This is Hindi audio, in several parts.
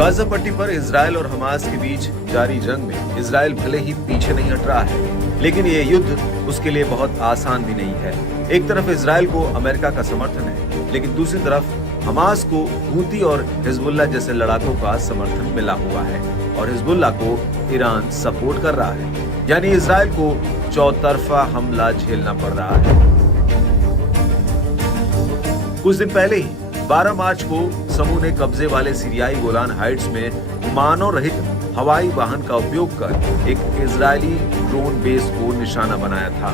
गाजा पट्टी पर इजराइल और हमास के बीच जारी जंग में इजराइल भले ही पीछे नहीं हट रहा है, लेकिन ये युद्ध उसके लिए बहुत आसान भी नहीं है। एक तरफ इजराइल को अमेरिका का समर्थन है, लेकिन दूसरी तरफ हमास को हूती और हिजबुल्लाह जैसे लड़ाकों का समर्थन मिला हुआ है और हिजबुल्लाह को ईरान सपोर्ट कर रहा है। यानी इजराइल को चौतरफा हमला झेलना पड़ रहा है। कुछ दिन पहले ही 12 मार्च को समूह ने कब्जे वाले सीरियाई गोलान हाइट्स में मानव रहित हवाई वाहन का उपयोग कर एक इजरायली ड्रोन बेस को निशाना बनाया था।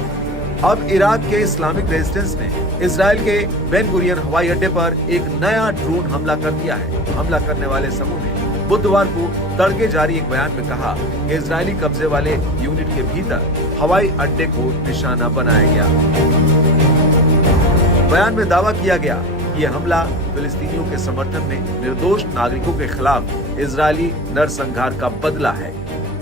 अब इराक के इस्लामिक रेजिस्टेंस ने इजराइल के बेन गुरियन हवाई अड्डे पर एक नया ड्रोन हमला कर दिया है। हमला करने वाले समूह ने बुधवार को तड़के जारी एक बयान में कहा कि इजरायली कब्जे वाले यूनिट के भीतर हवाई अड्डे को निशाना बनाया गया। बयान में दावा किया गया कि यह हमला फिलिस्तीनियों के समर्थन में निर्दोष नागरिकों के खिलाफ इजरायली नरसंहार का बदला है।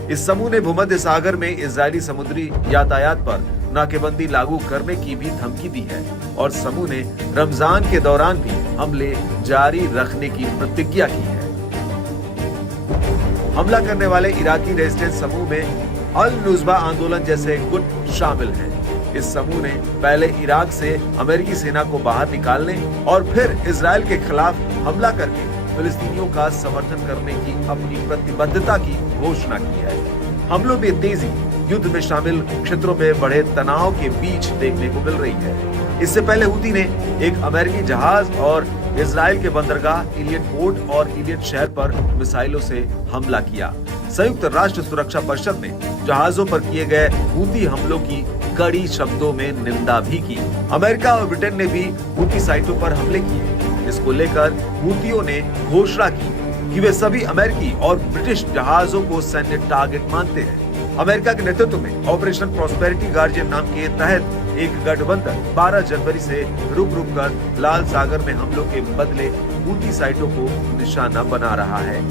इस समूह ने भूमध्य सागर में इजरायली समुद्री यातायात पर नाकेबंदी लागू करने की भी धमकी दी है और समूह ने रमजान के दौरान भी हमले जारी रखने की प्रतिज्ञा की है। हमला करने वाले इराकी रेजिस्टेंस समूह में अल नुज़बा आंदोलन जैसे गुट शामिल हैं। इस समूह ने पहले इराक से अमेरिकी सेना को बाहर निकालने और फिर इजराइल के खिलाफ हमला करके फिलिस्तीनियों का समर्थन करने की अपनी प्रतिबद्धता की घोषणा की है। हमलों में तेजी युद्ध में शामिल क्षेत्रों में बढ़े तनाव के बीच देखने को मिल रही है। इससे पहले हूती ने एक अमेरिकी जहाज और इजराइल के बंदरगाह इलियट पोर्ट और इलियट शहर पर मिसाइलों से हमला किया। संयुक्त राष्ट्र सुरक्षा परिषद ने जहाजों पर किए गए हूती हमलों की कड़ी शब्दों में निंदा भी की। अमेरिका और ब्रिटेन ने भी हूती साइटों पर हमले किए। इसको लेकर हूतियों ने घोषणा की कि वे सभी अमेरिकी और ब्रिटिश जहाजों को सैन्य टारगेट मानते हैं। अमेरिका के नेतृत्व में ऑपरेशन प्रॉस्पेरिटी गार्जियन नाम के तहत एक गठबंधन 12 जनवरी से रुक रुक कर लाल सागर में हमलों के बदले हूती साइटों को निशाना बना रहा है।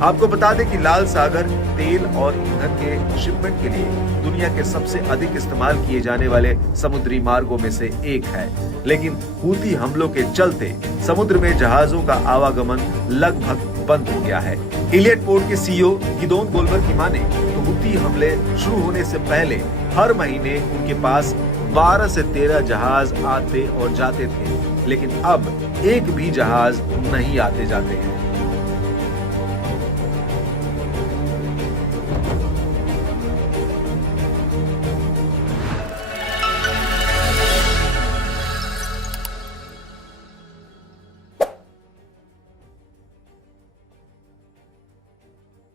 आपको बता दें कि लाल सागर तेल और ईंधन के शिपमेंट के लिए दुनिया के सबसे अधिक इस्तेमाल किए जाने वाले समुद्री मार्गों में से एक है, लेकिन हूती हमलों के चलते समुद्र में जहाजों का आवागमन लगभग बंद हो गया है। इलियट पोर्ट के सीईओ गिदोन गोलबर की माने तो हूती हमले शुरू होने से पहले हर महीने उनके पास 12 से 13 जहाज आते और जाते थे, लेकिन अब एक भी जहाज नहीं आते जाते हैं।